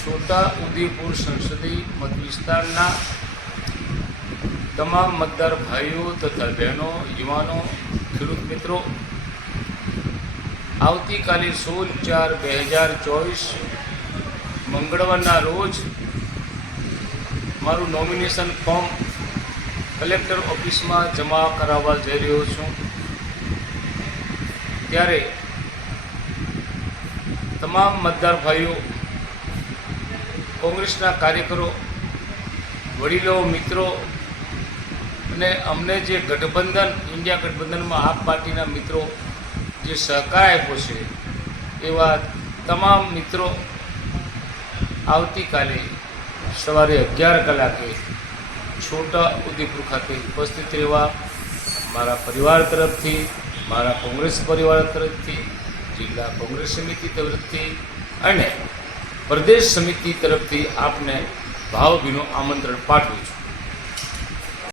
છોટા ઉદેપુર સંસદીય મતવિસ્તારના તમામ મતદાર ભાઈઓ તથા બહેનો, યુવાનો, ખેડૂત મિત્રો, આવતીકાલે સોળ ચાર બે હજાર ચોવીસ મંગળવારના રોજ મારું નોમિનેશન ફોર્મ કલેક્ટર ઓફિસમાં જમા કરાવવા જઈ રહ્યો છું. ત્યારે તમામ મતદાર ભાઈઓ કોંગ્રેસના કાર્યકરો, વડીલો, મિત્રો અને અમને જે ગઠબંધન, ઇન્ડિયા ગઠબંધનમાં આપ પાર્ટીના મિત્રો જે સહકાર આપ્યો છે, એવા તમામ મિત્રો આવતીકાલે સવારે અગિયાર કલાકે છોટા ઉદયપુર ખાતે ઉપસ્થિત રહેવા મારા પરિવાર તરફથી, મારા કોંગ્રેસ પરિવાર તરફથી, જિલ્લા કોંગ્રેસ સમિતિ તરફથી અને પ્રદેશ સમિતિ તરફથી આપને ભાવભીનું આમંત્રણ પાઠવું છું.